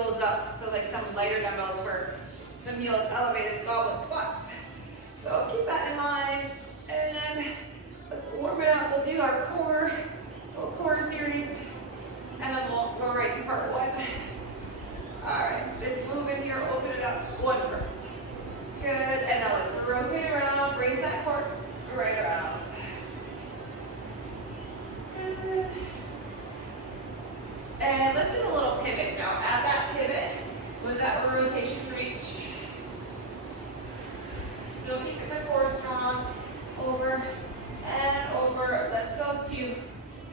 heels up. So like some lighter dumbbells for some heels elevated goblet squats. So keep that in mind. And let's warm it up. We'll do our core series. And then we'll go right to part one. All right, just move in here, open it up. One more. Good, and now let's rotate around, brace that core right around. Good. And let's do a little pivot now. Add that pivot with that rotation reach. Still keeping the core strong. Over and over. Let's go 2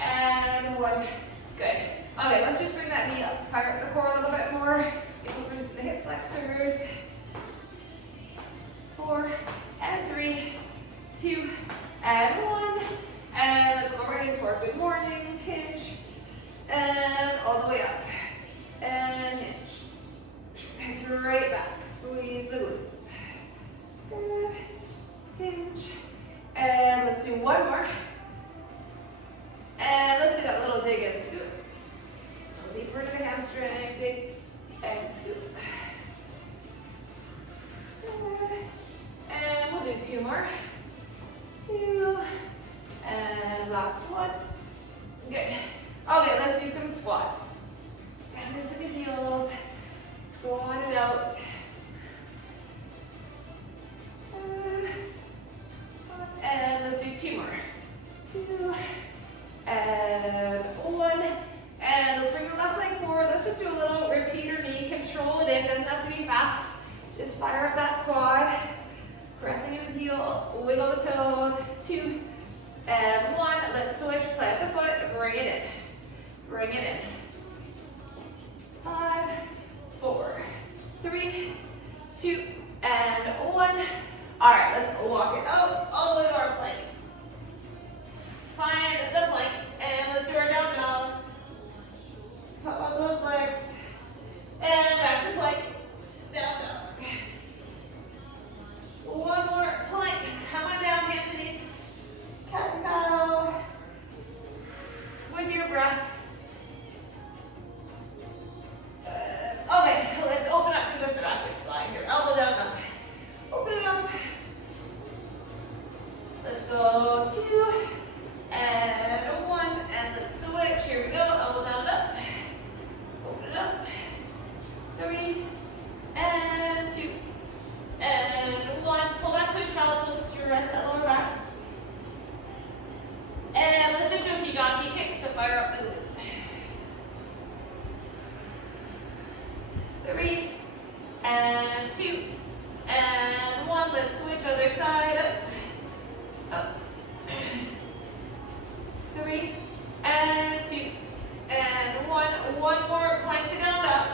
and 1. Good. Okay, let's just bring that knee up. Fire up the core a little bit more. Open the hip flexors. 4 and 3, 2 and 1. And let's go right into our good mornings. Hinge. And all the way up. And hinge. Hips right back. Squeeze the glutes. Good. Hinge. And let's do one more. And let's do that little dig and scoop. A little deeper into the hamstring. Dig and scoop. Good. And we'll do 2 more. 2. And last one. Good. Okay, let's do some squats. Down into the heels. Squat it out. Squat. And let's do 2 more. 2 and 1. And let's bring the left leg forward. Let's just do a little repeater knee. Control it in. Doesn't have to be fast. Just fire up that quad. Pressing into the heel. Wiggle the toes. 2 and 1. Let's switch. Plant the foot. Bring it in. Bring it in. 5, 4, 3, 2, and 1. All right, let's walk it out all the way to our plank. Find the plank, and let's do our down dog. Pop out those legs, and back to plank. Down dog. One more plank. Come on down, hands and knees. Cat and cow. With your breath. Okay, let's open up through the thoracic spine here. Elbow down, up. Open it up. Let's go 2 and 1, and let's switch. Here we go. Elbow down, up. Open it up. 3 and 2 and 1. Pull back to a child's pose to rest that lower back. And let's just do a few donkey kicks to fire up the glute. 3 and 2 and 1. Let's switch other side. Up. 3 and 2 and 1. One more plank to down up.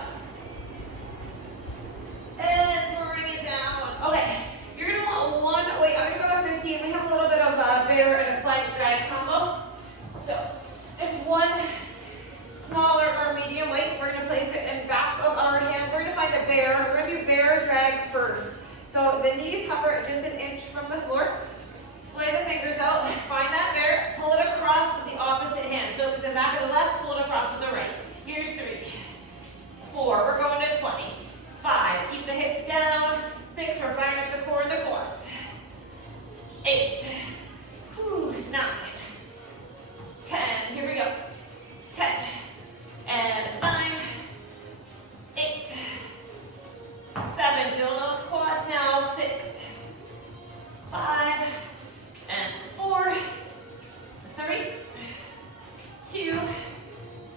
And bring it down. Okay, you're gonna want one. Wait, I'm gonna go to 15. We have a little bit of a bear and a plank drag combo. So it's one smaller or medium weight. We're gonna place it in back of our hand. We're gonna find the bear. We're gonna do bear drag first. So the knees hover just an inch from the floor. Splay the fingers out. Find that bear. Pull it across with the opposite hand. So if it's the back of the left, pull it across with the right. Here's 3, 4. We're going to 20. 5. Keep the hips down. 6. We're firing up the core and the quads. 8. 9. 10. Here we go. 10. And 9. 8. 7. Feel those quads now. 6. 5. And 4. 3. 2.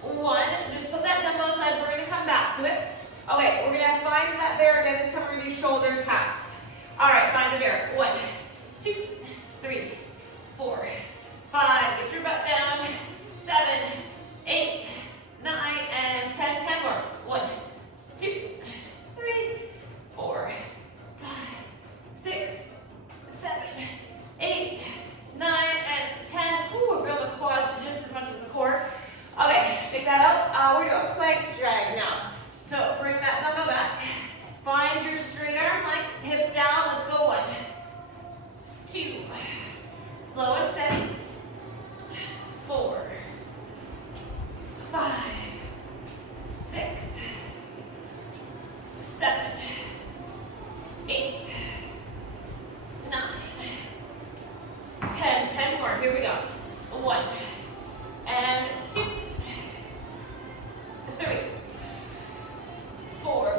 1. Just put that dumbbell aside. We're going to come back to it. Okay, we're going to find that bear again. This time we're going to do shoulders, taps. All right, find the bear. 1, 2, 3, 4, 5. Get your butt down. 7, 8, 9, and 10. 10 more. 1, 2, 3, 4, 5, 6, 7, 8, 9, and 10. Ooh, we're feeling the quads just as much as the core. Okay, shake that out. We're doing a plank drag now. So bring that dumbbell back. Find your straight arm plank. Hips down. Let's go. 1, 2. Slow and steady. 4, 5, 6,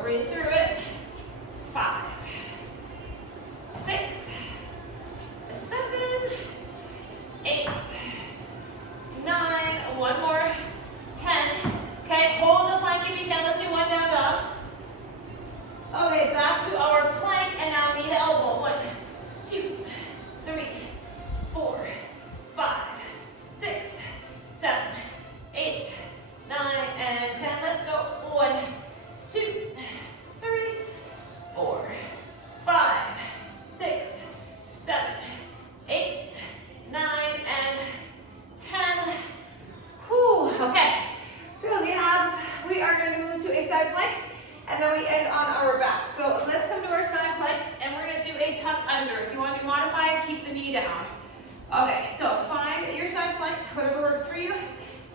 breathe through it. 5, 6, 7, 8, 9, one more, 10. Okay, hold the plank if you can. Let's do one down dog. Okay, back to our plank, and now knee to elbow. 1, 2, 3, 4, 5, 6, 7, 8, 9, and 10. Let's go. 1, 2, 3, 4, 5, 6, 7, 8, 9, and 10. Whew, okay. Feel the abs. We are going to move to a side plank, and then we end on our back. So let's come to our side plank, and we're going to do a tuck under. If you want to do modified, keep the knee down. Okay, so find your side plank, whatever works for you.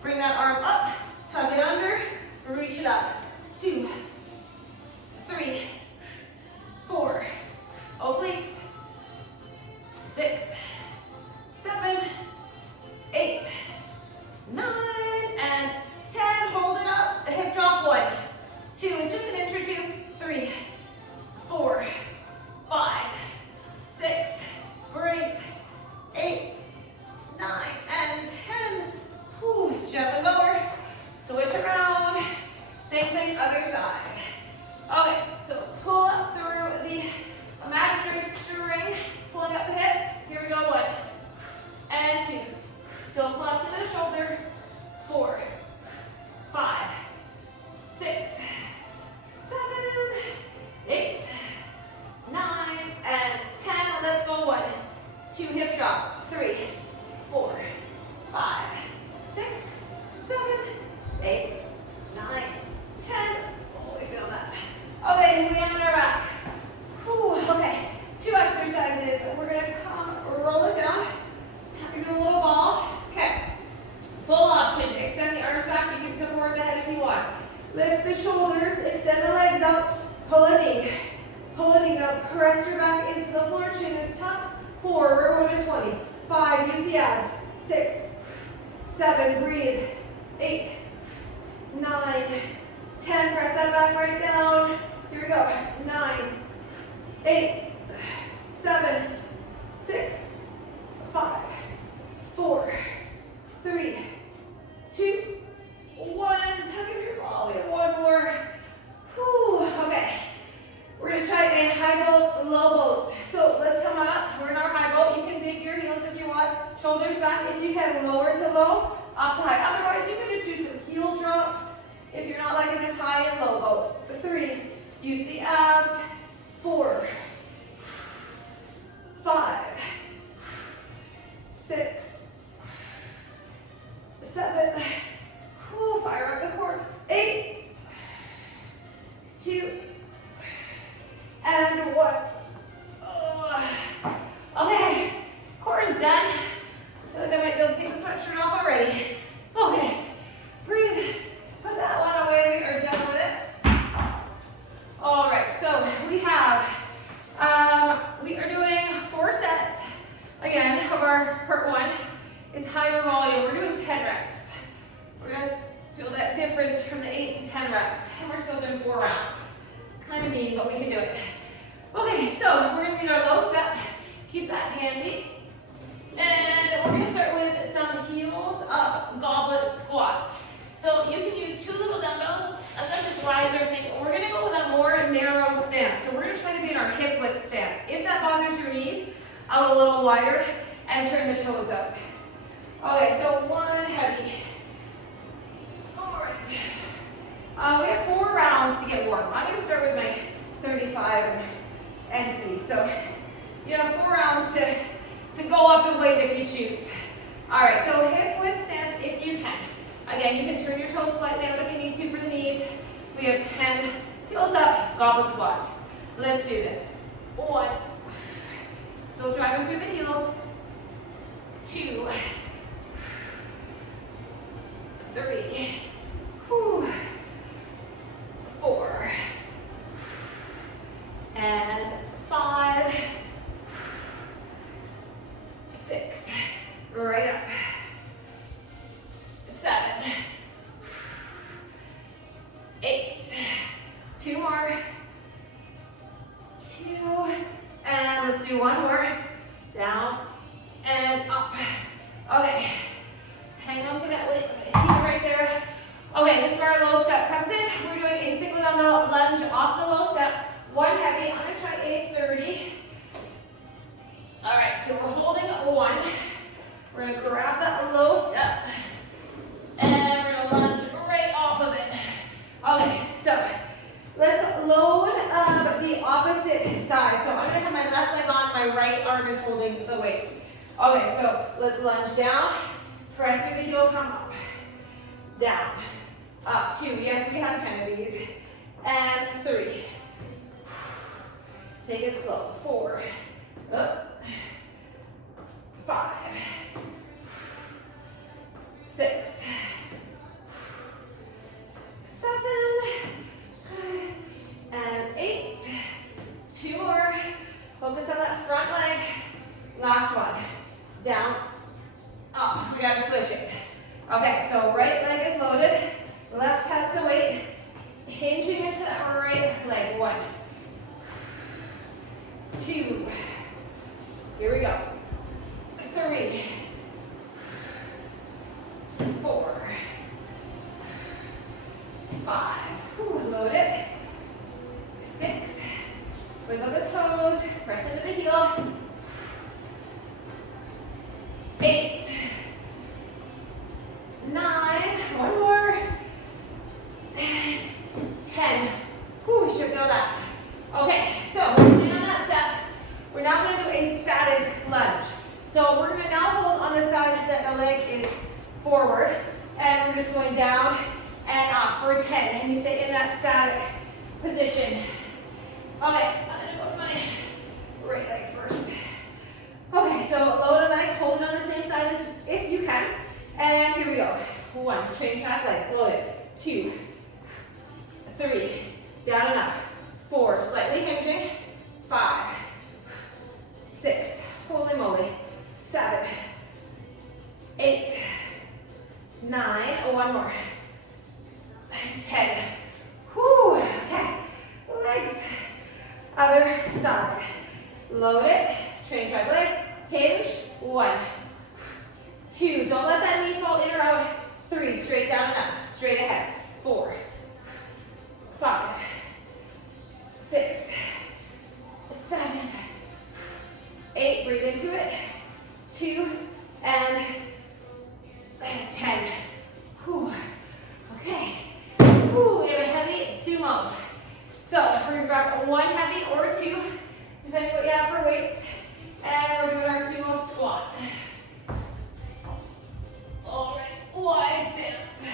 Bring that arm up, tuck it under, reach it up. 2, 3, 4, obliques, 6, 7, 8, 9, and 10. Hold it up. A hip drop. 1, 2. It's just an inch or 2. 3, 4, 5, 6. Brace. 8, 9, and 10. Whew. Gently lower. Switch around. Same thing, other side. Okay, so pull up through the imaginary string. It's pulling up the hip. Here we go. 1 and 2. Don't pull up to the shoulder. 4, 5, 6, 7, 8, 9, and 10. Let's go. 1, 2, hip drop. 3, 4, 5, 6, 7, 8, 9, 10. Oh, we feel that. Okay, we end on our back. Whew, okay, 2 exercises. We're gonna come, roll it down, tuck into a little ball. Okay, full option. Extend the arms back. You can support the head if you want. Lift the shoulders, extend the legs up, pull a knee. Pull a knee up, press your back into the floor, chin is tucked. 4, we're going to 20. 5, use the abs. 6, 7, breathe. 8, 9, 10, press that back right down. Here we go. 9, 8, 7, 6, 5, 4, 3, 2, 1. Tuck in your ball. We have one more. Whew. Okay. We're going to try a high boat, low boat. So let's come on up. We're in our high boat. You can dig your heels if you want. Shoulders back if you can. Lower to low, up to high. Otherwise, you can just do some heel drops if you're not liking this high and low boat. 3, use the abs. 4, 5, 6, 7, whew, fire up the core. 8, 2, and 1. Okay, core is done. I feel like I might be able to take the sweatshirt off already. Okay, breathe. Put that one away. We are done with it. All right, so we are doing 4 sets again of our part 1. It's higher volume. We're doing 10 reps. We're gonna feel that difference from the 8 to 10 reps, and we're still doing 4 rounds. Kind of mean, but we can do it. Okay, so we're gonna need our low step. Keep that handy. And we're gonna start with some heels up goblet squats. So you can use 2 little dumbbells and then this riser thing. We're gonna go with a more narrow stance. So we're gonna try to be in our hip width stance. If that bothers your knees, out a little wider and turn the toes up. Okay, so 1 heavy. All right. We have 4 rounds to get warm. I'm gonna start with my 35 and see. So you have 4 rounds to go up in weight if you choose. All right, so hip width stance if you can. Again, you can turn your toes slightly out if you need to for the knees. We have 10 heels up, goblet squats. Let's do this. 1, still driving through the heels. 2, 3, whew, 4, and 5, 6, right up, 7, 8, 2 more, one more. Down and up. Okay. Hang on to that weight. Keep it right there. Okay, this is where our low step comes in. We're doing a single dumbbell lunge off the low step. One heavy. I'm going to try a 30. All right, so we're holding one. We're going to grab that low step. And we're going to lunge right off of it. Okay, so let's load the opposite side. So I'm going to have my left leg on, my right arm is holding the weight. Okay, so let's lunge down, press through the heel, come up, down, up, 2. Yes, we have 10 of these. And 3. Take it slow. 4, up, 5, 6, 7, and 8. 2 more. Focus on that front leg. Last one. Down, up. We gotta switch it. Okay, so right leg is loaded. Left has the weight. Hinging into that right leg. 1, 2. Here we go. 3, 4, 5. Load it. 6. Wiggle the toes. Press into the heel. 8, 9. One more. And 10. Whew, we should feel that. Okay, so we're sitting on that step. We're now going to do a static lunge. So we're going to now hold on the side that the leg is forward. And we're just going down and up for 10. And you stay in that static position. Okay, I'm going to go to my right leg first. Okay, so load a leg, hold it on the same side as if you can. And here we go. 1, train track legs, load it. 2, 3, down and up. 4, slightly hinging. 5, 6, holy moly. 7, 8, 9, one more. Nice, 10. Whew, okay. Legs, other side. Load it, train track leg, hinge. 1, 2, don't let that knee fall in or out. 3, straight down and up, straight ahead. 4, 5, 6, 7, 8, breathe into it. 2, and that's 10. Whew. Okay. Whew, we have a heavy sumo. So we're gonna grab 1 heavy or 2, depending what you have for weights. And we're doing our sumo squat. All right, wide stance.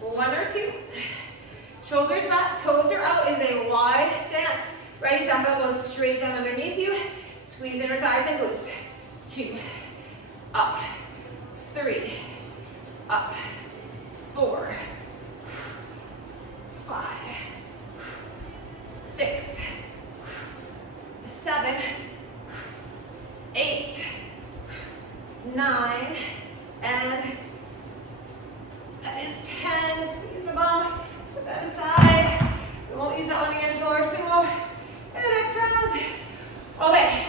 1 or 2. Shoulders back, toes are out. It is a wide stance. Right dumbbell goes straight down underneath you. Squeeze inner thighs and glutes. 2, up, 3, up, 4, 5, 6, 7, 8, 9, and that is 10. Squeeze the bum, put that aside. We won't use that one again until our sumo in the next round. Okay,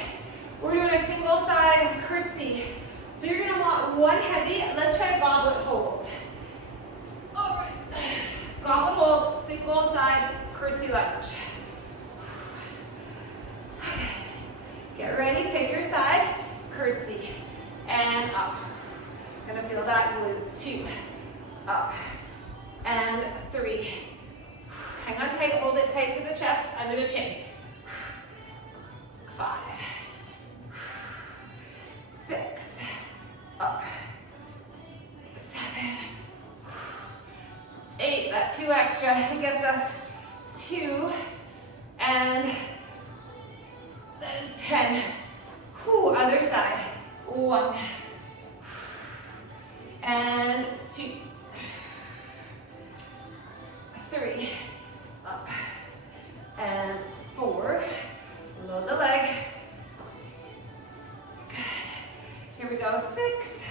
we're doing a single side curtsy. So you're gonna want 1 heavy. Let's try goblet hold. All right, goblet hold, single side curtsy lunge. Okay. Get ready, pick your side, curtsy, and up. Gonna feel that glute. 2, up, and 3. Hang on tight, hold it tight to the chest, under the chin. 5, 6, up, 7, 8. That 2 extra gets us 2, and that is 10. Whew, other side. 1, and 2, 3, up, and 4. Load the leg. Good. Here we go. 6,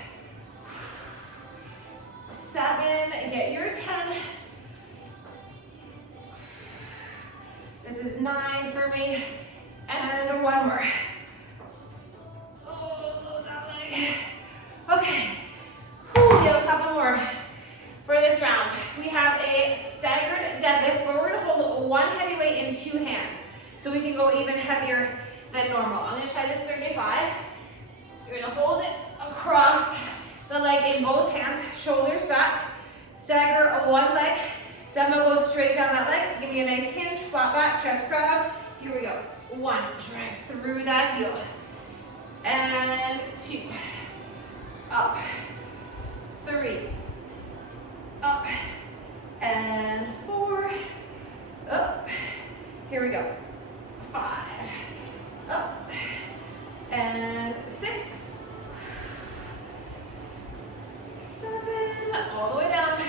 7. Get your 10. This is 9 for me. And And one more. Oh, that leg. Okay. Whew, we have a couple more for this round. We have a staggered deadlift where we're gonna hold one heavy weight in two hands. So we can go even heavier than normal. I'm gonna try this 35. You're gonna hold it across the leg in both hands, shoulders back. Stagger one leg. Dumbbell goes straight down that leg. Give me a nice hinge, flat back, chest proud. Here we go. One, drive through that heel. And two, up, three, up, and four, up. Here we go. 5, up, and 6, 7, all the way down,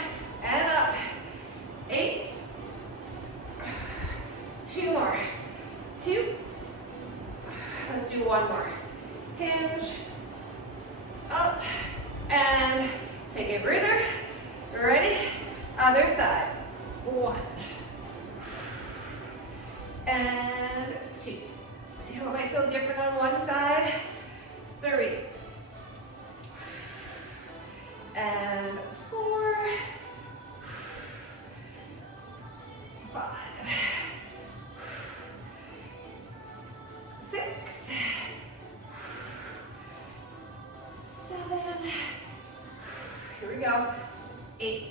and up, 8, 2 more, 2, let's do one more, hinge, up, and take a breather, ready, other side, 1, and 2. See how it might feel different on one side. 3. And 4. 5. 6. 7. Here we go. 8.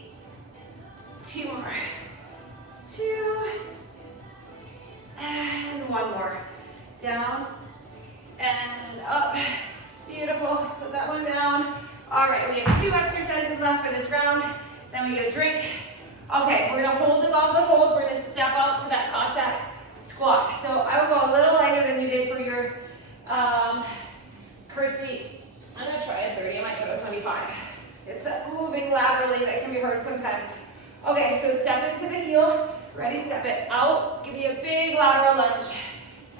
2 more. 2. And one more. Down and up. Beautiful. Put that one down. All right, we have 2 exercises left for this round. Then we get a drink. Okay, we're gonna hold the goblet hold. We're gonna step out to that Cossack squat. So I will go a little lighter than you did for your curtsy. I'm gonna try a 30. I might go to 25. It's that moving laterally that can be hard sometimes. Okay, so step into the heel. Ready, step it out. Give me a big lateral lunge.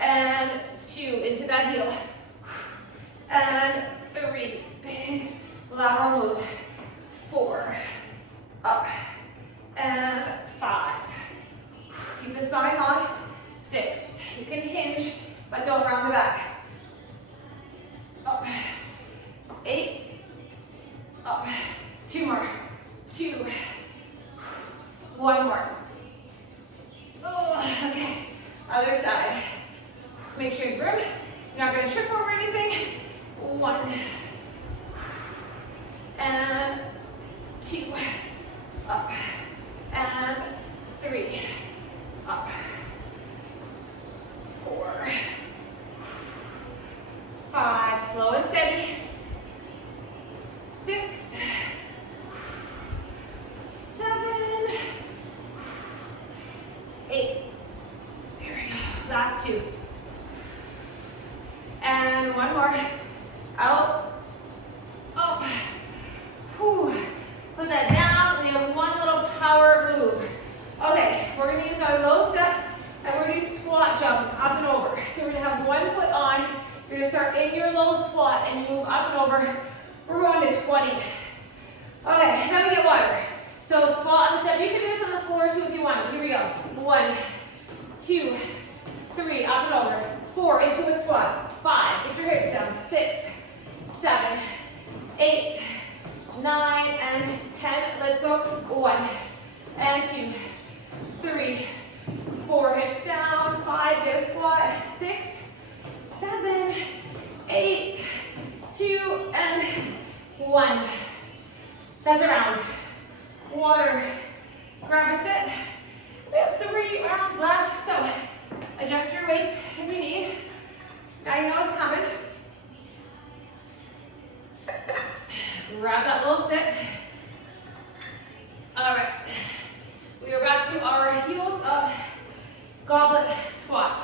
And 2, into that heel. And 3, big lateral move. 4, up. And 5. Keep the spine long. 6, you can hinge, but don't round the back. Up. 8, up. 2 more. 2. 1 more. Oh, okay, other side. Make sure you grip. You're not going to trip over anything. 1. And 2. Up. And 3. Up. 4. 5. Slow and steady. 6. 7. 8. There we go. Last 2. And 1 more. Out. Up. Whew. Put that down. We have 1 little power move. Okay, we're going to use our low step and we're going to do squat jumps up and over. So we're going to have 1 foot on. You're going to start in your low squat and you move up and over. We're going to 20. Okay, then we get water. So squat on the step. You can do this on the floor too if you want. Here we go. 1, 2, 3, up and over. 4, into a squat. 5, get your hips down. 6, 7, 8, 9, and 10. Let's go. 1, and 2, 3, 4, hips down. 5, get a squat. 6, 7, 8, 2, and 1. That's a round. Water. Grab a sit. We have 3 rounds left, so adjust your weights if you need. Now you know it's coming. Grab that little sit. All right. We are back to our heels up goblet squat.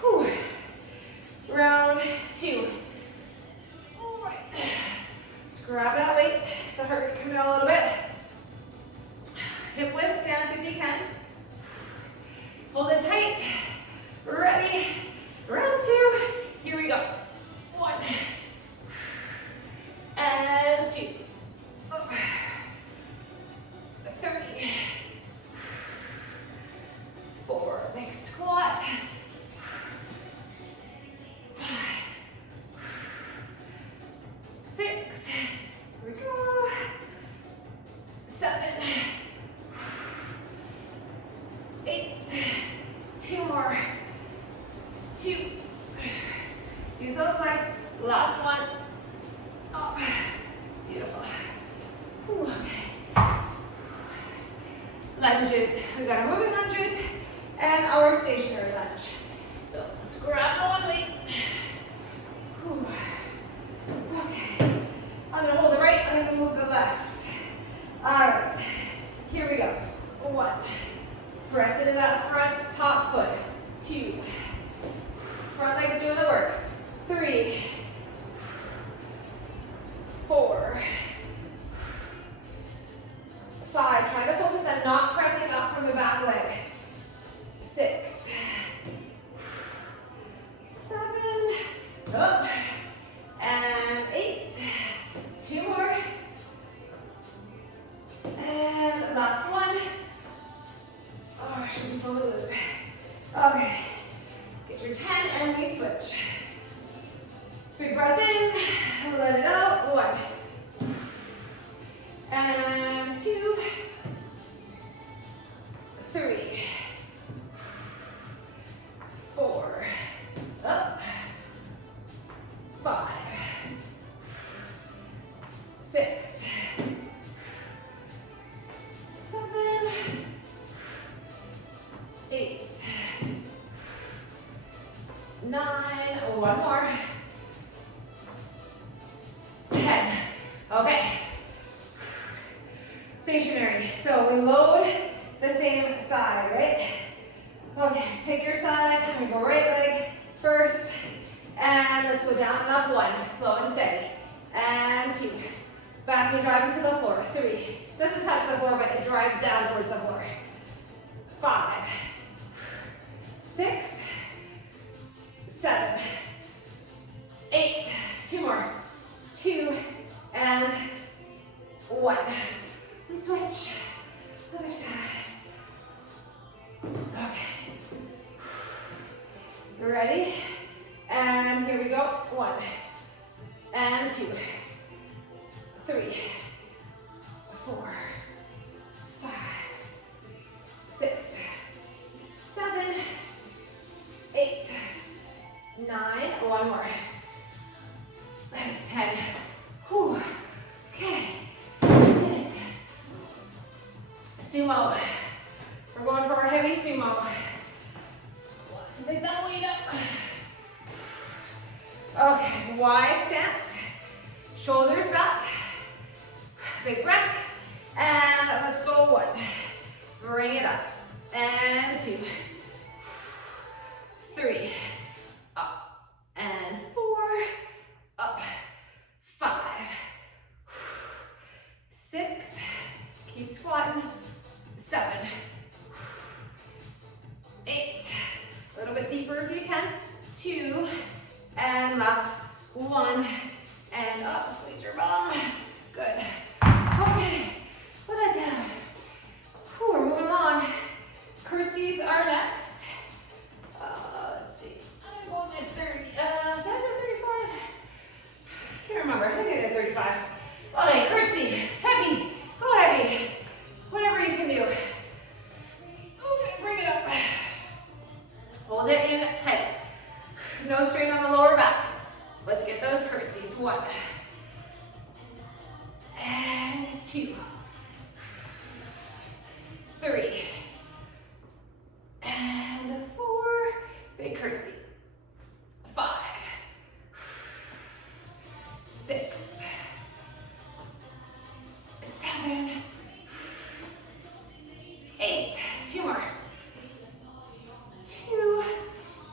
Whew. Round 2. All right. Let's grab that weight. The heart can come down a little bit. Hip width stance if you can. Hold it tight. Ready. Round 2. Here we go. 1. And 2. 3. 4. Big squat. 2 more. 2. Use those legs. Last one. Oh, beautiful. Whew, okay. Lunges. We've got our moving lunges and our stationary lunge. So let's grab the one weight. Whew. Okay. I'm gonna hold the right, I'm gonna move the left. All right, here we go. 1. Press into that front top foot. 2. Front leg's doing the work. 3. 4. 5. Try to focus on not pressing up from the back leg. 6. 7. Up. And 8. 2 more. And last one. Oh, should be fully loaded. Okay. Get your 10 and we switch. Big breath in. Let it out. 1. And 2. 3. 4. Up. 5. 6. 7. 8. 9. 1 more. 10. Okay. Stationary. So we load the same side, right? Okay, pick your side. I'm gonna go right leg first. And let's go down and up. 1. Slow and steady. And 2. Back knee driving to the floor. 3. Doesn't touch the floor, but it drives down towards the floor. 5. 6. 7. 8. 2 more. 2 and 1. We switch. Other side. Okay. You ready? And here we go. 1 and 2. 3. 4. 5. 6. 7. 8. 9. 1 more. That is 10. Whew. Okay. Minutes. Sumo. We're going for our heavy sumo. Squat to pick that weight up. Okay, wide stance. Shoulders back. Big breath. And let's go 1. Bring it up. And 2. 3. Up. And 4. Up. 5. 6. Keep squatting. 7. 8. A little bit deeper if you can. 2. And last 1. And up. Squeeze your bum. Good. Okay. Put that down. Whew, we're moving along. Curtsies are next. Let's see. I'm going to 30. Did I go 35? Can't remember. I think I did 35. Okay, curtsy. Heavy. Go heavy. Whatever you can do. Okay, bring it up. Hold it in tight. No strain on the lower back. Let's get those curtsies. 1. And 2. 3. And 4. Big curtsy. 5. 6. 7. 8. 2 more. 2.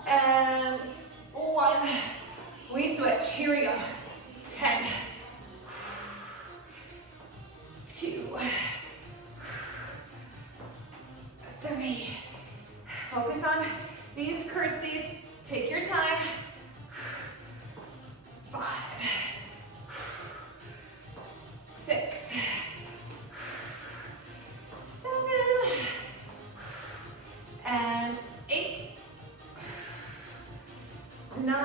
And 1. We switch. Here we go. 10. 2. 3. Focus on these curtsies. Take your time. 5. 6. 7. And 8. 9.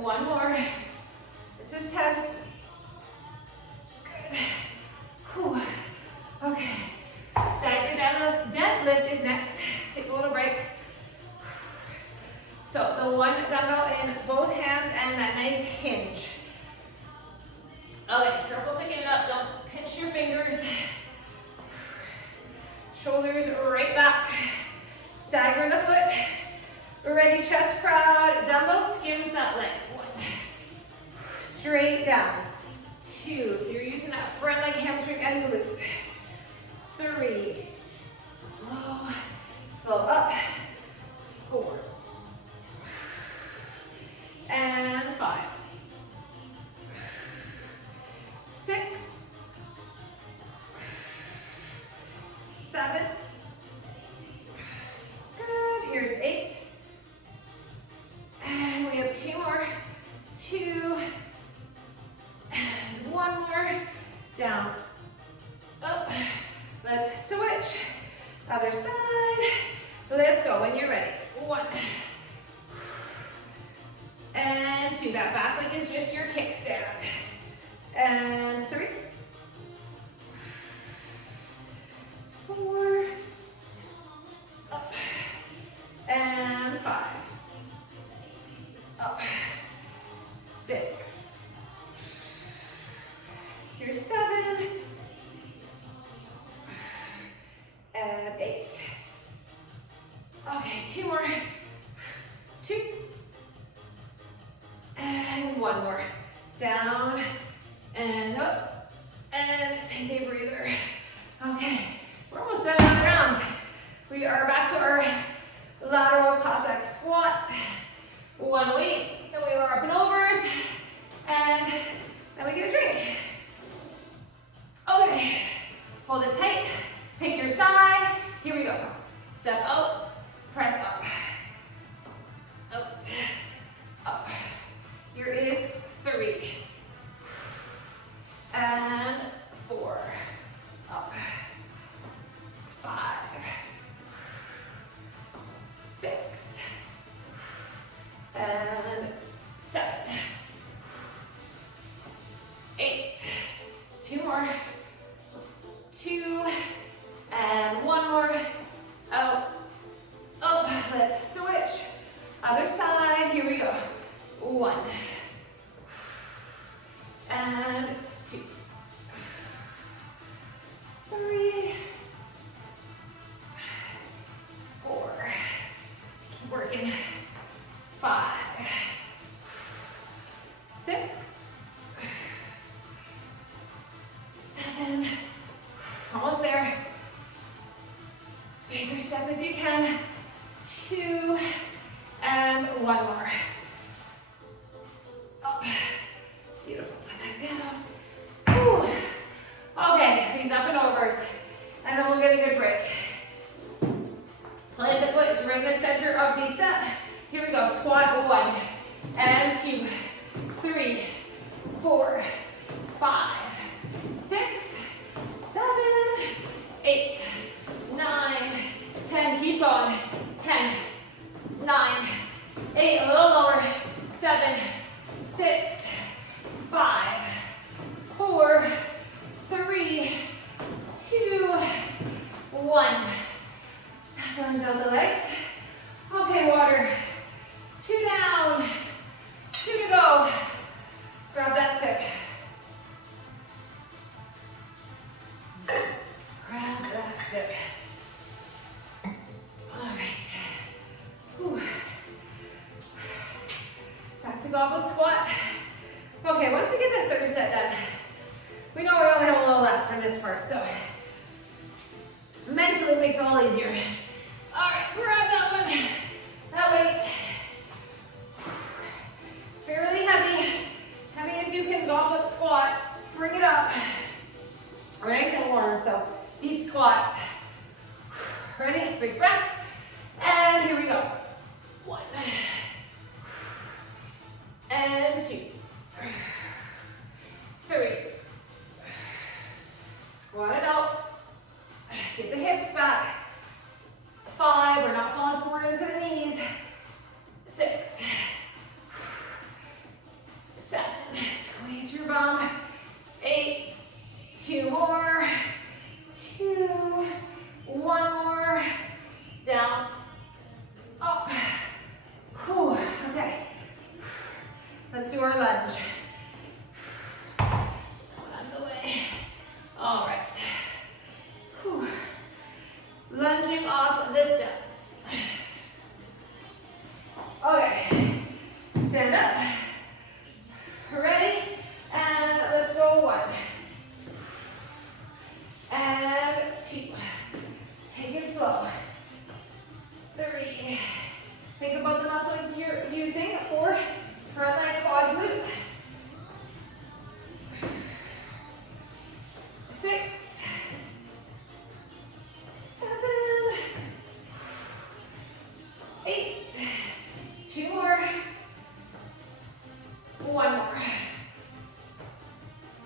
1 more. This is 10. Good. Whew. Okay. Stagger down. Deadlift is next. Take a little break. the one dumbbell in both hands and that nice hinge. Okay, careful picking it up. Don't pinch your fingers. Shoulders right back. Stagger the foot. Ready, chest proud. Dumbbell skims that leg. 1. Straight down. 2. So you're using that front leg, hamstring, and glute. 3. Slow. Slow up. 4. And 5. 6. 7. Good. Here's 8. And we have 2 more. 2. And 1 more. Down. Up. Let's switch. Other side. Let's go when you're ready. 1. And 2. That back leg is just your kickstand. And 3. 4. Up. And 5. Up. 6. Here's 7. And 8. Okay, 2 more. 2. And 1 more. Down and up. And take a breather. Okay, we're almost done another round. We are back to our lateral Cossack squats. 1 weight, then we are up and overs, and then we get a drink. Okay, hold it tight, pick your side. Here we go. Step out, press up. Out, up. Here is 3. And 4. Up. 5. 6. And 7. 8. 2 more. 2. And 1 more. Out. Up. Let's switch. Other side. Here we go. 1. And 2. 3. 4. Keep working. 5. 6. 7. Almost there. Bigger step if you can. 2. And 1 more. Up. Beautiful. Put that down. Ooh. Okay, these up and overs. And then we'll get a good break. Plant the foot to right in the center of the step. Here we go. Squat 1 and 2, 3, 4, 5, 6, 7, 8, 9, 10. Keep going. 10, 9, 8. A little lower. 7, 6, 5, 4, 3, 2, 1. Runs out the legs. Okay, water. 2 down. 2 to go. Grab that sip. Grab that sip. All right. Whew. Back to goblet squat. Okay, once we get the 3rd set done, we know we only have a little left for this part, so mentally it makes it all easier. All right, grab that one. That weight. Fairly heavy. Heavy as you can, goblet squat. Bring it up. We're nice and warm, so deep squats. Ready? Big breath. And here we go. 1. And 2. 3. Squat it out. Get the hips back. 5. We're not falling forward into the knees. 6. 7. Squeeze your bum. 8. 2 more. 2. 1 more. Down. Up. Whew. lunge. Out of the way. All right. Whew. Lunging off this step. Okay. Stand up. Ready? And let's go 1. And 2. Take it slow. 3. Think about the muscles you're using. 4. Front leg, quad glute. 6. 7. 8. 2 more. 1 more.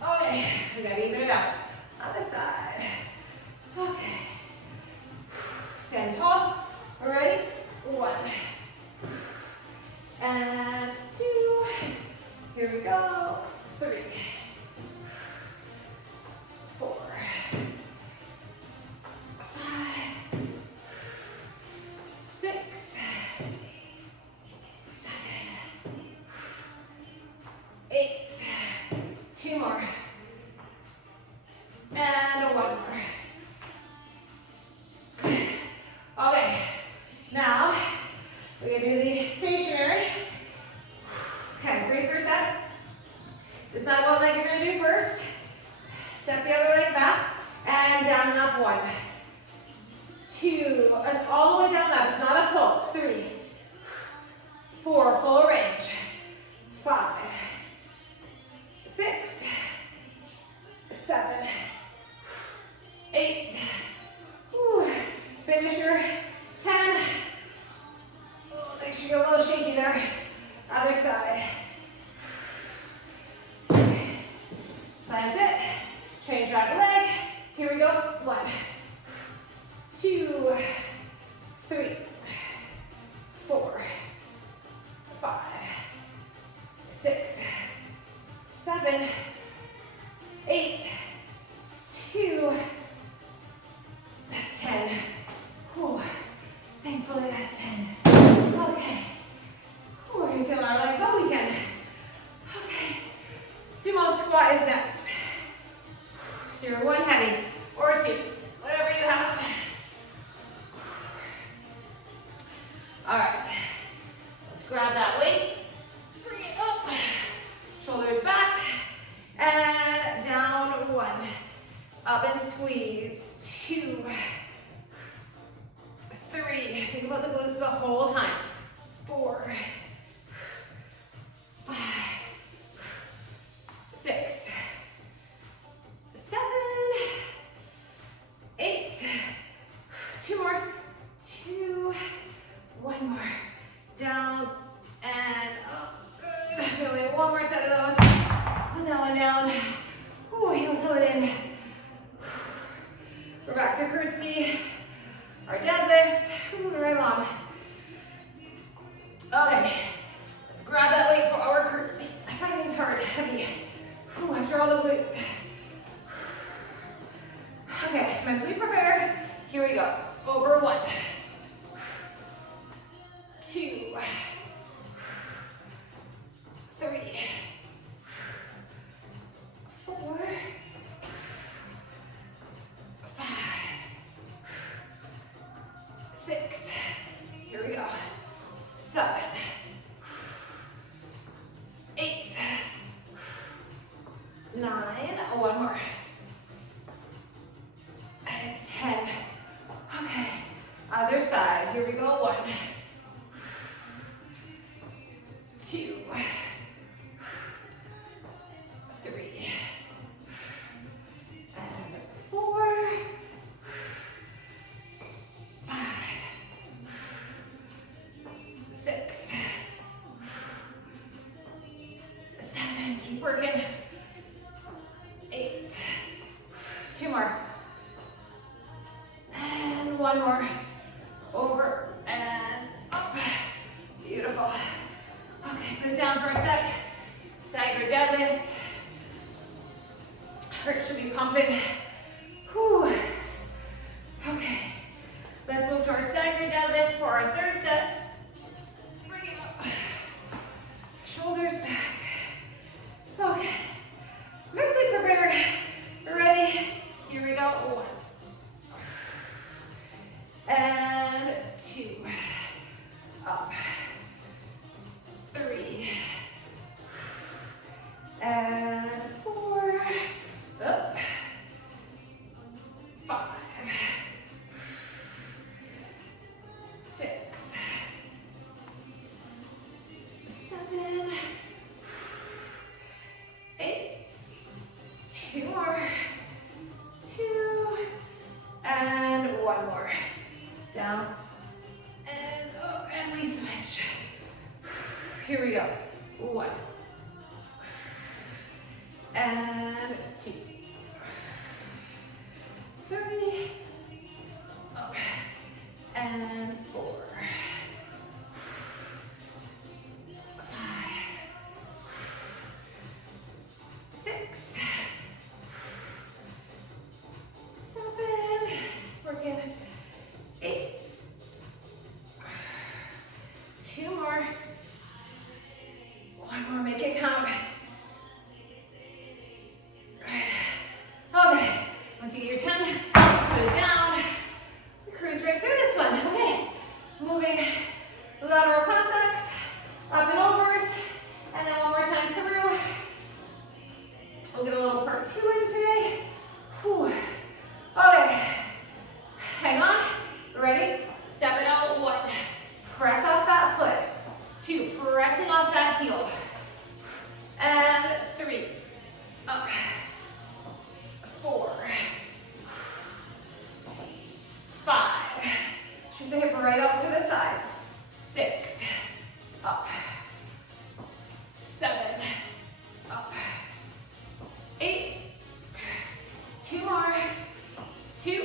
Okay, we gotta even it out. On this side. Okay. Stand tall. We're ready? 1. And 2. Here we go. 3. 4. 5. 6. 7. 8. 2 more. And 1 more. Good. Okay. Now, we're going to do the stationary. Okay, breathe for a sec. Decide what leg you're going to do first. Step the other leg back. And down and up. 1. 2. It's all the way down and up. It's not a pulse. 3. 4. Full range. 5. 6. 7. 8. Whew. Finish your 10. Oh, make sure you get a little shaky there. Other side. Plant it. Change right leg. Here we go. 1, 2, 3, 4, 5, 6, 7, 8, 2. That's 10. Whew. Thankfully, that's 10. Okay. We're going to feel our legs all weekend. Okay. Sumo squat is next. So you're 1 heavy or 2, whatever you have. All right. Let's grab that weight. Bring it up. Shoulders back. And down. 1. Up and squeeze. 2. 3. Think about the glutes the whole time. 4. 5. 6. 7. 8. 2 more. 2. 1 more. Down and up. Good. Feeling 1 more set of those. Put that one down. Ooh, heel toe it in. We're back to curtsy. Our deadlift. Moving right along. Okay. Let's grab that weight for our curtsy. I find these hard, heavy. Ooh, after all the glutes. Okay, mentally prepare. Here we go. Over 1. 2. 3. 4. 5. 6. Here we go. 7. 8. 9. 1 more. That is 10. Okay. Other side. Here we go. 1. 2. 3. And 4. 5. 6. 7. Keep working. 8. 2 more. And 1 more. Over and up. Beautiful. Okay, put it down for a sec. Staggered deadlift. Heart should be pumping. Whew. Okay. Let's move to our staggered deadlift for our 3rd set. Bring it up. Shoulders back. up, 3, and 4, up, 5, 6, 7, 8, 2 more, 2, and 1 more. Down, and up, and we switch. Here we go. 1, and 2, 3, up, and 4, 5, 6, 7, working, 8, 2 more, 1 more, make it count. Good. Okay, once you get your 10, put it down. We cruise right through this one. Okay, moving lateral Cossacks, up and overs, and then one more time through. We'll get a little part 2 in today. Whew. Okay, hang on, ready, step it out, 1, press off that foot, 2, pressing off that heel, and 3, up, 4, 5, shoot the hip right out to the side, 6, up, 7, up, 8, 2 more, 2,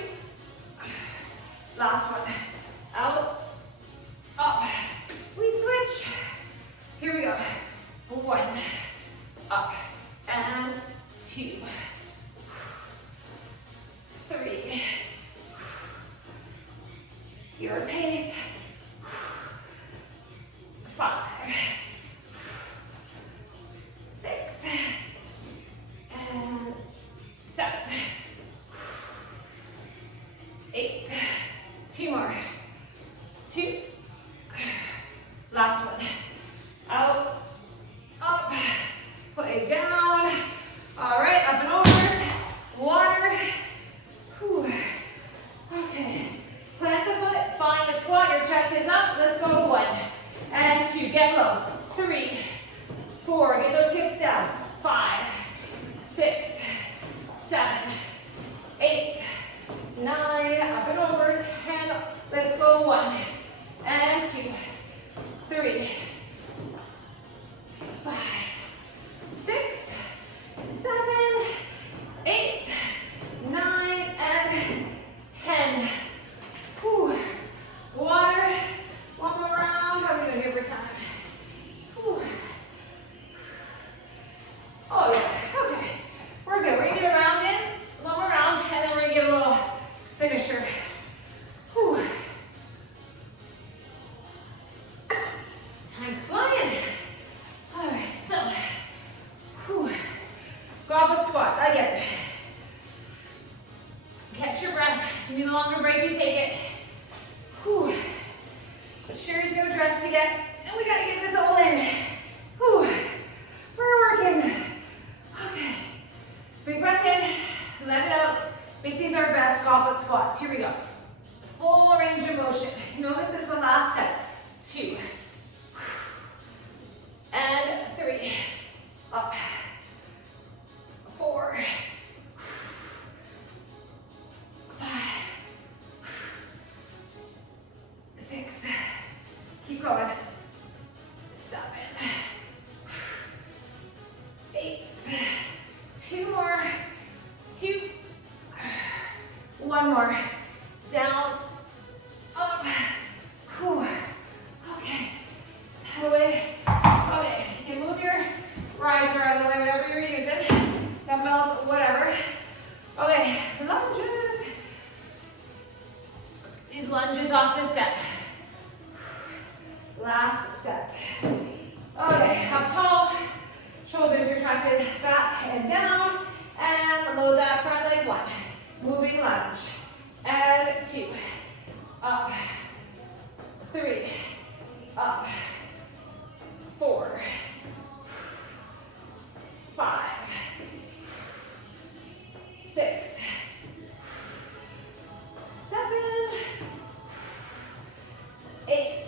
last one, out, up, we switch, here we go, 1, up, and 2, 3, your pace, 5, 6, and 7, 8, 2 more, 2, last one, out, up, put it down, all right, up and overs, water, whew. Okay, plant the foot, find the squat, your chest is up, let's go, 1, and 2, get low, 3, 4, get those hips down, 5, 6, 7, 8, 9, up and over, 10, let's go, 1, and 2, 3, 5, 6, 7, 8, 9, and 10. Whew. Water, one more round. How are we doing here for time? Whew. Oh yeah, okay. We're good. We're gonna get a round in, one more round, and then we're gonna get a little finisher. Whew. Time's flying. All right, so, whew. Goblet squat, again. Catch your breath. If you need a longer break, you take it. Whew. But Sherry's gonna dress to get, and we gotta get this all in. Whew. We're working. Okay. Big breath in, let it out. Make these our best goblet squats. Here we go. Full range of motion. You know this is the last set. 2. And 3. Up. 4. 5. 6. Keep going. 7. 8. 2 more. 2. 1 more. Down. Up. Whew. Okay. Head away. Okay. You can move your riser out of the way, whatever you're using. Dumbbells, whatever. Okay. Lunges. These lunges off the step. Last set. Okay. Up tall. Shoulders retracted back and down. And load that front leg. 1. Moving lunge. And 2. Up. 3. up. 4, 5, 6, 7, 8,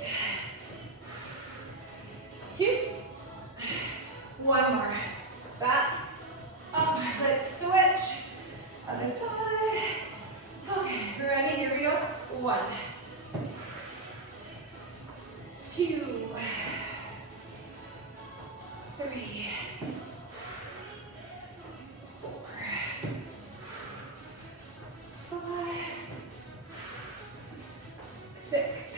2, 1 more. Back, up, let's switch. Other side. Okay, ready, here we go. 1, 2, 3, 4, 5, 6,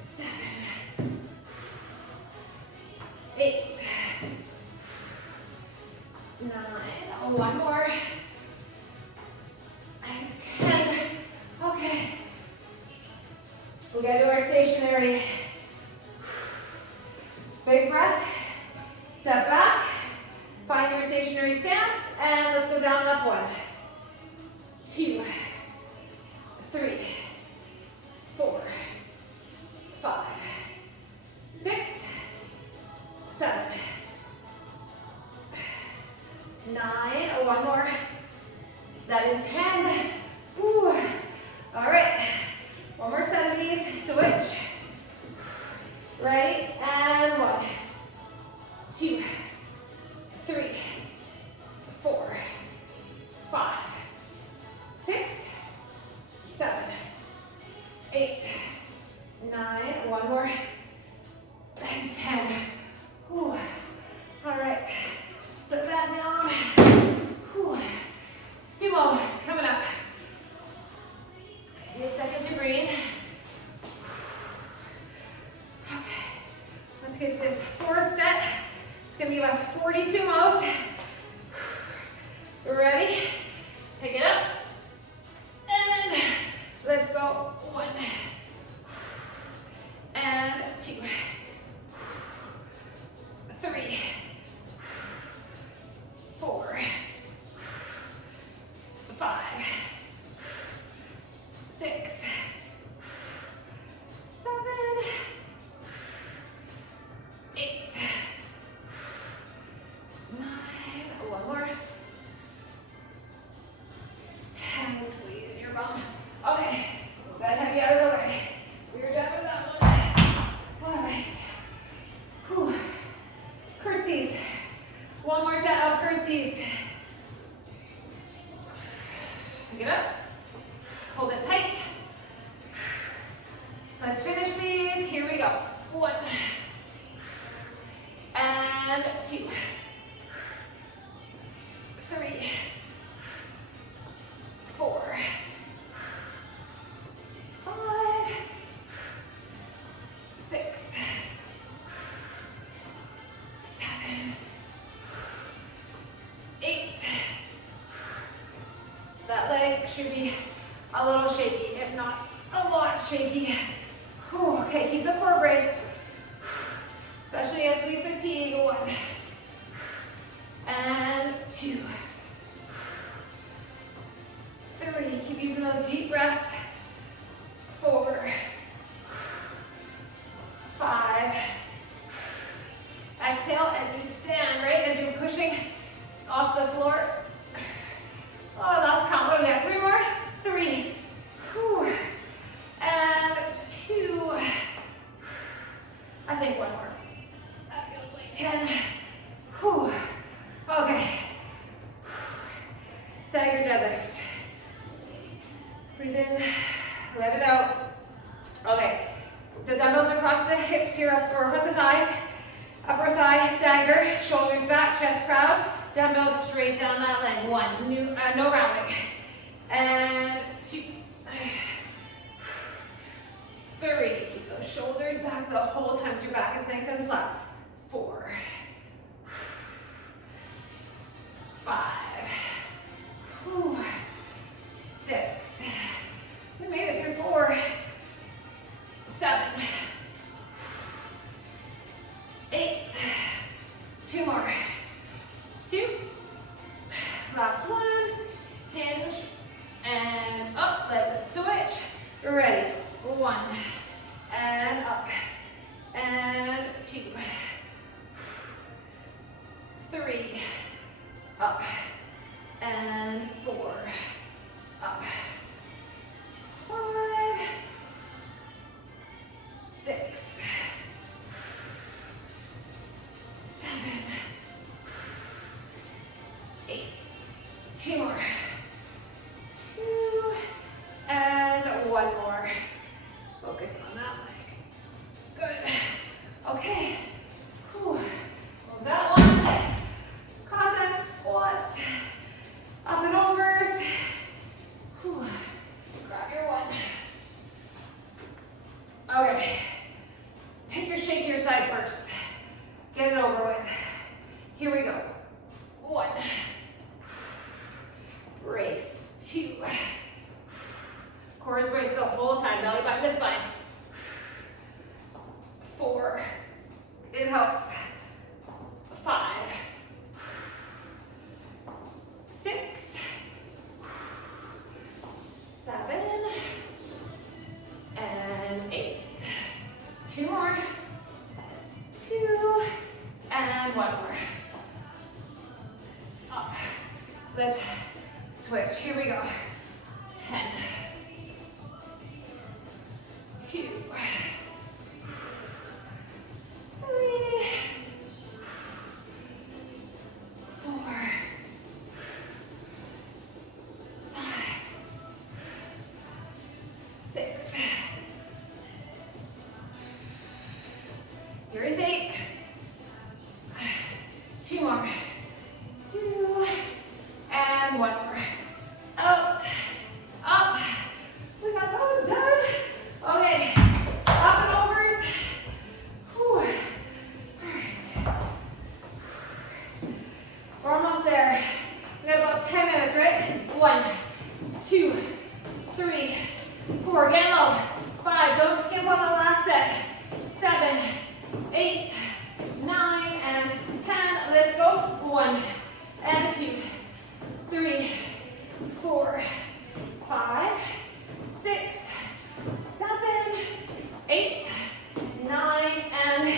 7, 8, 9, 1 more. Nice, 10. Okay. We gotta do our stationary. Big breath. Step back. Find your stationary stance, and let's go down up. 1, 2, 3, 4, 5, 6, 7, 9. 1 more. That is 10. Ooh. All right. 1 more set of these. Switch. Ready? And 1, 2, 3, 4, 5, 6, 7, 8, 9. 1 more. That is 10. Ooh. All right. Put that down. Ooh. Sumo is coming up. Give me a second to breathe. Okay. Let's get this 4th set. It's going to give us 40 sumos. Ready? Pick it up. And let's go. 1. And 2. 3. 4. 5. 6. 7. 8. 9. 1 more. 10. Squeeze your bum. Okay. That heavy out of the way. We're done with that one. All right. Whew. Curtsies. 1 more set of curtsies. Pick it up. Hold it tight. Let's finish these. Here we go. 1. And 2. 3. 4. 5. 6. 7. 8. That leg should be a little shaky, if not a lot shaky. Whew, okay, keep the core braced, especially as we fatigue. 1. And 2. 3. Keep using those deep breaths. 4. 5. Exhale as you stand, right? As you're pushing off the floor. Oh, last count. What do we have? 3 more? 3. Whew. And 2. I think 1 more. That feels like 10. Whew. Okay. Stagger deadlift. Breathe in, let it out. Okay. The dumbbells across the hips here, or across the thighs. Upper thigh stagger, shoulders back, chest proud. Dumbbells straight down that leg. 1, no rounding. And 2. 3. Keep those shoulders back the whole time so your back is nice and flat. 4. 5. 6. We made it through 4. 7. 8. 2 more. 2. Last one. Hinge. And up. Let's switch. Ready. 1. Focus on that leg. Good. Okay. Whew. Move that one. Cossack squats. Up and overs. Whew. Grab your one. Okay. Pick your shakier side first. Get it over with. Here we go. 1. Brace. 2. Core is braced the whole time. Belly button to spine. 4. It helps. 5. 6. 7. And 8. 2 more. 2. And 1 more. Up. Let's switch. Here we go. 10. 2. 3. 4. 5. 6. Here is 8. 2 more. 2. And 1 more. Out. Up. We got those done. Okay. Up and overs. Whew. All right. We're almost there. We got about 10 minutes, right? 1, 2, 3, 4. Get low. 5. Don't skip on the last set. 7, 8, 9, and 10. Let's go. 1 and 2, 3, 4, 5, 6, 7, 8, 9, and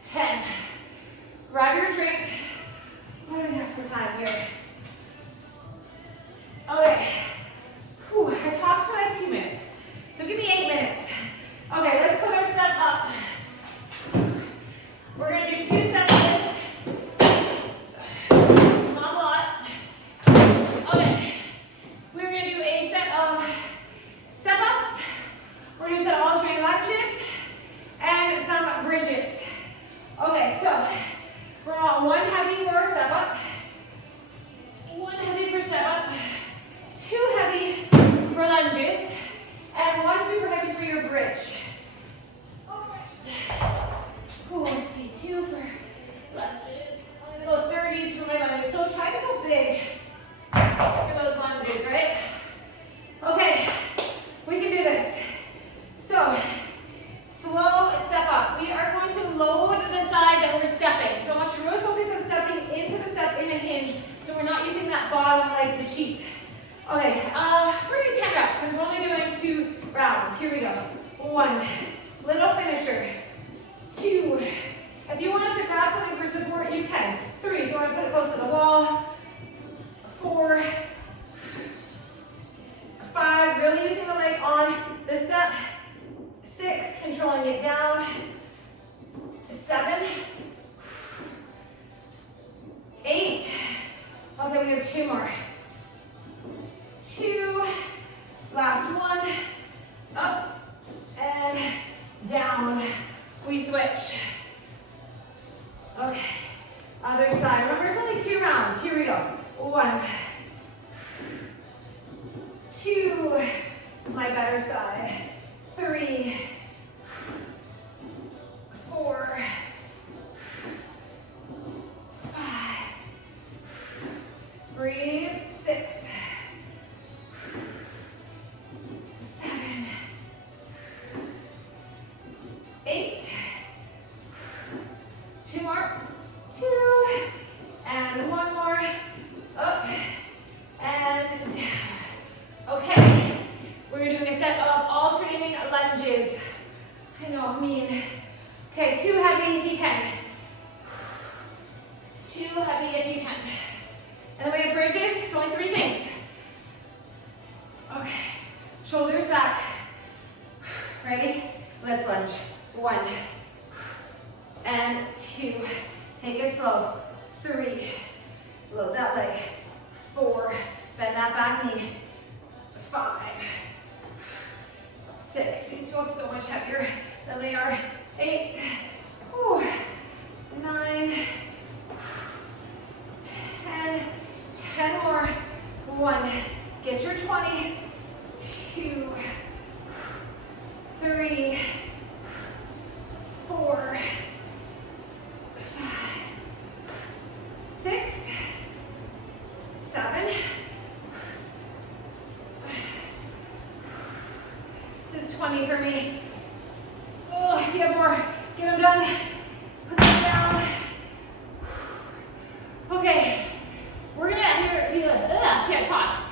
10. Grab your drink. What do we have for time here? Okay. Whew, I talked for like 2 minutes. So give me 8 minutes. Okay, let's put our set up. We're going to do 2 sets of this. It's not a lot. Okay. We're going to do a set of step-ups. We're going to do a set of alternating lunges and some bridges. Okay, so we're on 1 heavy for our step-up, 1 heavy for step-up, 2 heavy for lunges, and 1 super heavy for your bridge. All right. Ooh, let's see, 2 for lunges. I'm going to go 30s for my lunges. So try to go big for those lunges, right? Okay, we can do this. So, slow step up. We are going to load the side that we're stepping. So I want you to really focus on stepping into the step in a hinge, so we're not using that bottom leg to cheat. Okay, we're going to do 10 reps because we're only doing 2 rounds. Here we go. 1, little finisher. 2, if you wanted to grab something for support, you can. 3, if you want to put it close to the wall. 4, 5, really using the leg on the step. 6, controlling it down. 7, 8, okay, we have 2 more. 2, last 1, up and down. We switch. Okay, other side. Remember, it's only 2 rounds. Here we go. 1, 2, my better side. 3, 4, 5, breathe, 6, 7, 8, 2 more, 2, and 1 more, up, and down. Okay, we're doing a set of alternating lunges. I know, I mean, okay, 2 heavy if you can. 2 heavy if you can. And then we have bridges, it's only 3 things. Okay, shoulders back. Ready? Let's lunge. 1, and 2. Take it slow. 3, load that leg. 4, bend that back knee. 5, 6, these feel so much heavier than they are. 8, whew, 9, 10, 10 more. 1, get your 20, 2, 3, 4, 5, 6, 7. This is 20 for me. Oh, if you have more, get them done. Put this down. Okay, we're gonna hear, can't talk.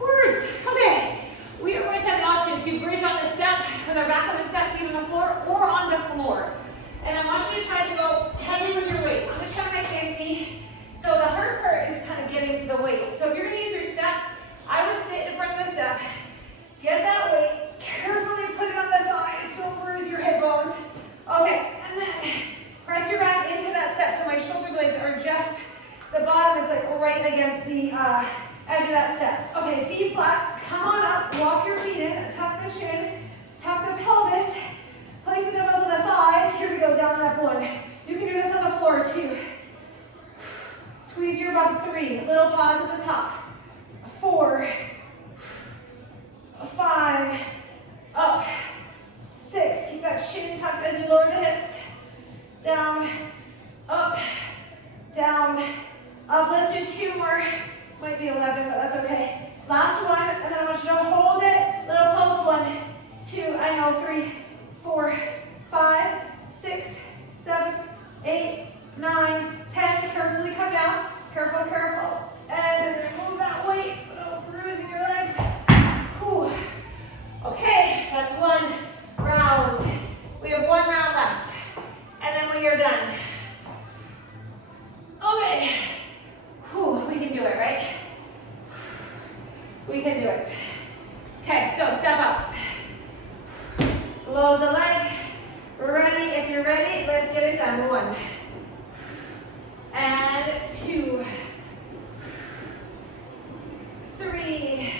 Words. Okay, we are going to have the option to bridge on the step with our back on the step, feet on the floor, or on the floor. And I want you to try to go heavy with your weight. I'm gonna try my 50. So the hard part is kind of getting the weight. So if you're gonna use your step, I would sit in front of the step, get that weight, carefully put it on the thighs, don't bruise your hip bones. Okay, and then press your back into that step so my shoulder blades are just, the bottom is like right against the edge of that step. Okay, feet flat, come on up, walk your feet in, tuck the shin, tuck the pelvis, place the dumbbells on the thighs. Here we go, down that one. You can do this on the floor too. Squeeze your bum. 3, little pause at the top. 4, 5, up, 6. Keep that shin tucked as you lower the hips. Down, up, down, up. Let's do 2 more. Might be 11, but that's okay. Last one, and then I want you to hold it. Little pulse. 1, 2, I know, 3, 4, 5, 6, 7, 8, 9, 10. Carefully come down. Careful, careful. And remove that weight without bruising your legs. Whew. Okay, that's 1 round. We have 1 round left. And then we are done. Okay. Whew, we can do it, right? We can do it. Okay, so step ups. Load the leg. Ready? If you're ready, let's get it done. 1 and 2, 3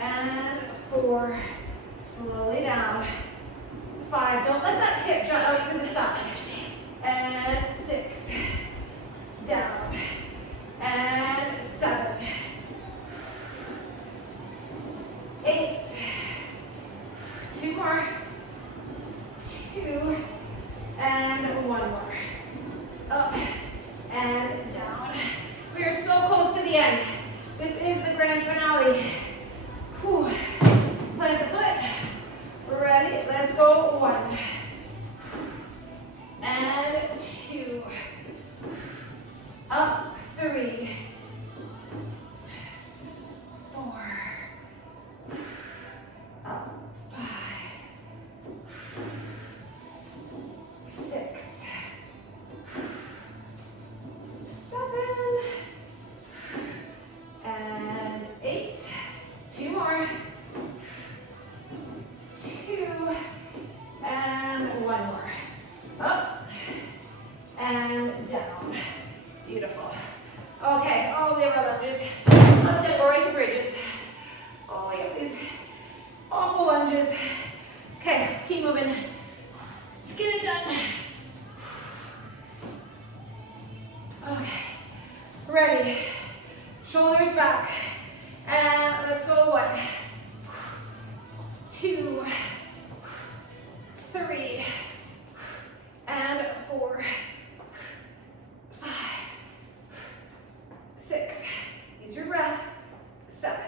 and 4. Slowly down. 5. Don't let that hip jut out to the side. And 6. Down. And 7. 8. 2 more. 2 and 1 more. Up and down. We are so close to the end. This is the grand finale. Whew. Plant the foot. Ready? Let's go. 1 and 2. Up. 3. 4. Up. 5. 6. 7. And 8. 2 more. 2 and 1 more. Up and down. Beautiful. Okay, all the way over lunges. Let's get right to bridges. Oh, we got these awful lunges. Okay, let's keep moving. Let's get it done. Okay, ready. Shoulders back. And let's go. 1, 2, 3, and 4, 5, 6. Use your breath. 7,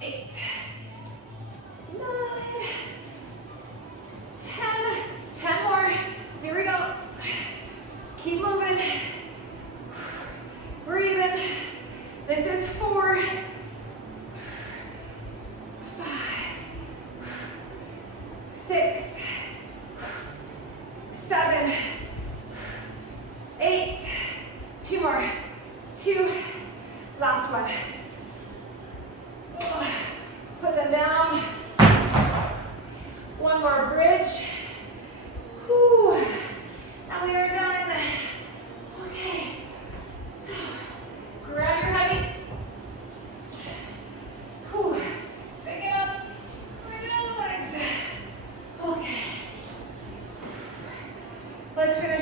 8, 9, 10. 10 more. Here we go. Keep moving. Breathing. This is 4, 5, 6, 7, 8. 2 more. 2. Last one. Put them down. 1 more bridge. Whew. And we are done. Okay. So, grab your heavy. Whew. Pick it up.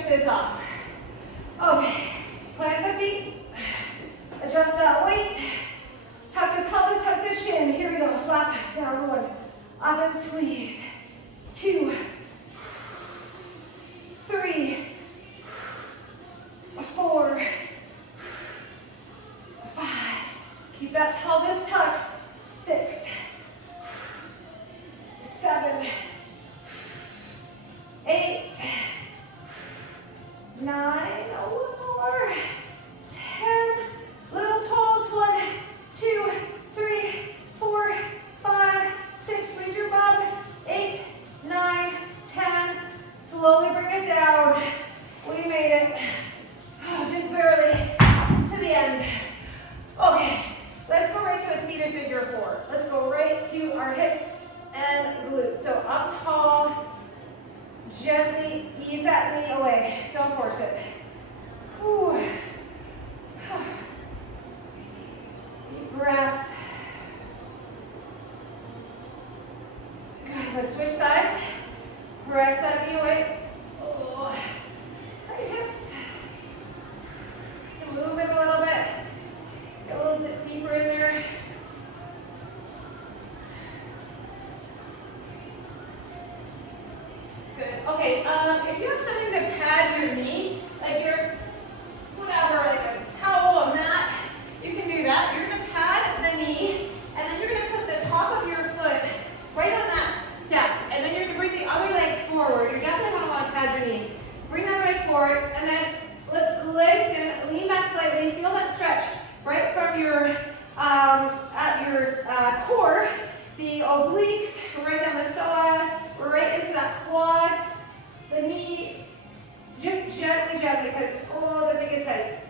switch this off. Okay, plant the feet, adjust that weight, tuck your pelvis, tuck the chin. Here we go, flat back, down one, up and squeeze. 2, 3, 4, 5. Keep that pelvis tucked. 6, 7, 8, 9, a little more, 10, little pulse, 1, 2, 3, 4, 5, 6, raise your bum, 8, 9, 10, slowly bring it down. We made it, just barely to the end. Okay, let's go right to a seated figure 4. Let's go right to our hip and glute. So up tall, gently ease that knee away. Don't force it. Whew. Deep breath. Good. Let's switch sides. Press that knee away. Oh. Tight hips. Move it a little bit. Get a little bit deeper in there. Good. Okay, if you have something to pad your knee, like your, whatever, like a towel, a mat, you can do that. You're going to pad the knee, and then you're going to put the top of your foot right on that step, and then you're going to bring the other leg forward. You're definitely going to want to pad your knee. Bring that leg forward, and then let's lengthen, lean back slightly, feel that stretch right from your, at your core, the obliques, right down the psoas, right into that quad, the knee, just gently, because, oh, does it get tight.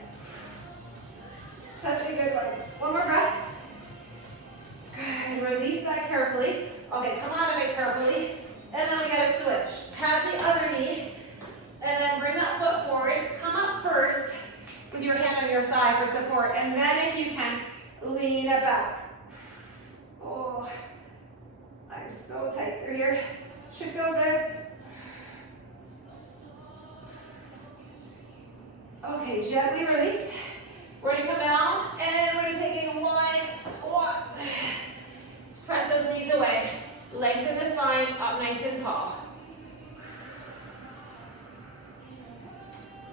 Such a good one. One more breath. Good, release that carefully. Okay, come out of it carefully, and then we gotta switch. Pat the other knee, and then bring that foot forward. Come up first with your hand on your thigh for support, and then if you can, lean it back. Oh, I'm so tight through here. Should feel good. Okay, gently release. We're gonna come down, and we're gonna take a wide squat. Just press those knees away. Lengthen the spine up nice and tall.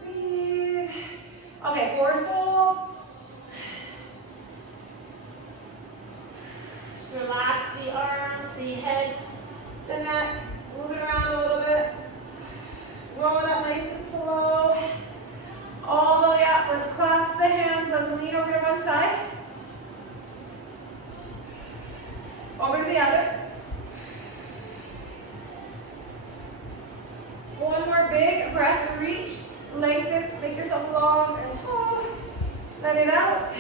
Breathe. Okay, forward fold. Just relax the arms, the head, the neck. Move it around a little bit. Roll it up nice and slow. All the way up. Let's clasp the hands. Let's lean over to one side. Over to the other. One more big breath. Reach, lengthen, make yourself long and tall. Let it out.